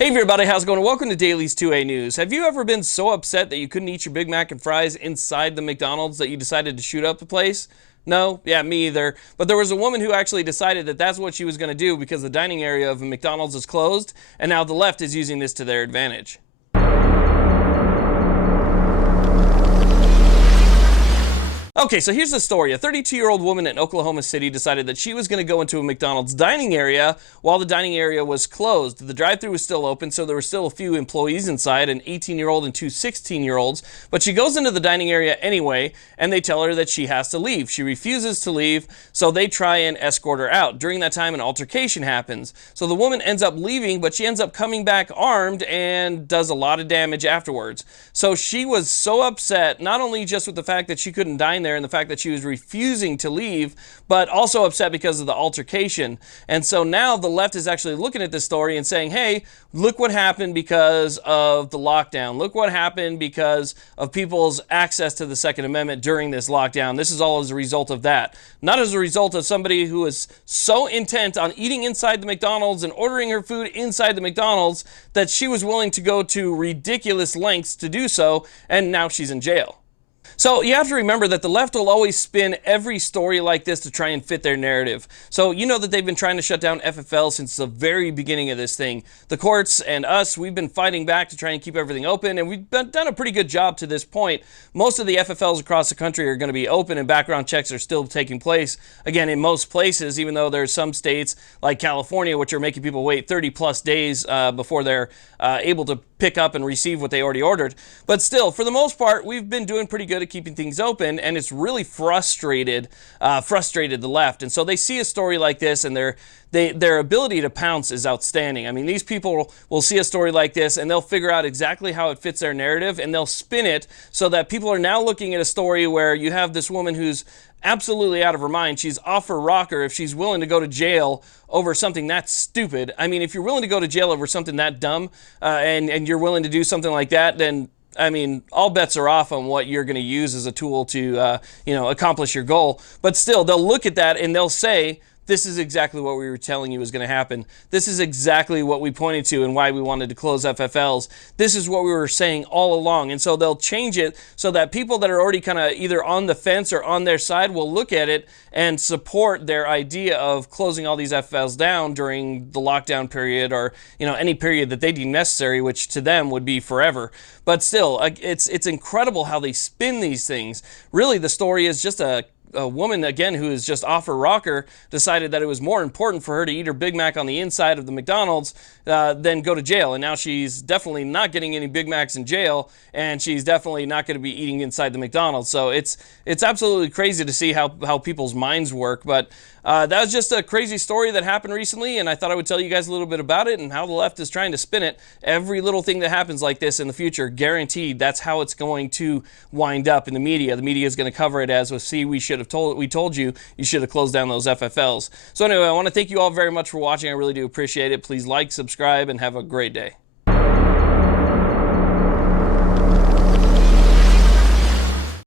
Hey everybody, how's it going? Welcome to Daily's 2A News. Have you ever been so upset that you couldn't eat your Big Mac and fries inside the McDonald's that you decided to shoot up the place? No? Yeah, me either. But there was a woman who actually decided that that's what she was going to do because the dining area of McDonald's is closed, and now the left is using this to their advantage. Okay, so here's the story. A 32-year-old woman in Oklahoma City decided that she was going to go into a McDonald's dining area while the dining area was closed. The drive-thru was still open, so there were still a few employees inside, an 18-year-old and two 16-year-olds. But she goes into the dining area anyway, and they tell her that she has to leave. She refuses to leave, so they try and escort her out. During that time, an altercation happens. So the woman ends up leaving, but she ends up coming back armed and does a lot of damage afterwards. So she was so upset, not only just with the fact that she couldn't dine there and the fact that she was refusing to leave, but also upset because of the altercation. And so now the left is actually looking at this story and saying, hey, look what happened because of the lockdown. Look what happened because of people's access to the Second Amendment during this lockdown. This is all as a result of that. Not as a result of somebody who is so intent on eating inside the McDonald's and ordering her food inside the McDonald's that she was willing to go to ridiculous lengths to do so, and now she's in jail. So you have to remember that the left will always spin every story like this to try and fit their narrative. So you know that they've been trying to shut down FFL since the very beginning of this thing. The courts and us, we've been fighting back to try and keep everything open, and we've done a pretty good job to this point. Most of the FFLs across the country are going to be open, and background checks are still taking place. Again, in most places, even though there's some states like California, which are making people wait 30 plus days before they're able to pick up and receive what they already ordered. But still, for the most part, we've been doing pretty good at keeping things open, and it's really frustrated the left. And so they see a story like this, and their ability to pounce is outstanding. I mean, these people will see a story like this, and they'll figure out exactly how it fits their narrative, and they'll spin it so that people are now looking at a story where you have this woman who's absolutely out of her mind. She's off her rocker if she's willing to go to jail over something that stupid. I mean, if you're willing to go to jail over something that dumb, and you're willing to do something like that, then I mean, all bets are off on what you're going to use as a tool to, accomplish your goal. But still, they'll look at that and they'll say, this is exactly what we were telling you was going to happen. This is exactly what we pointed to and why we wanted to close FFLs. This is what we were saying all along. And so they'll change it so that people that are already kind of either on the fence or on their side will look at it and support their idea of closing all these FFLs down during the lockdown period, or any period that they deem necessary, which to them would be forever. But still, it's incredible how they spin these things. Really, the story is just a woman, again, who is just off her rocker, decided that it was more important for her to eat her Big Mac on the inside of the McDonald's than go to jail. And now she's definitely not getting any Big Macs in jail, and she's definitely not going to be eating inside the McDonald's. So it's absolutely crazy to see how people's minds work. But that was just a crazy story that happened recently, and I thought I would tell you guys a little bit about it and how the left is trying to spin it. Every little thing that happens like this in the future, guaranteed, that's how it's going to wind up in the media. The media is going to cover it as, well, see, we told you should have closed down those FFLs. So anyway, I want to thank you all very much for watching. I really do appreciate it. Please like, subscribe, and have a great day.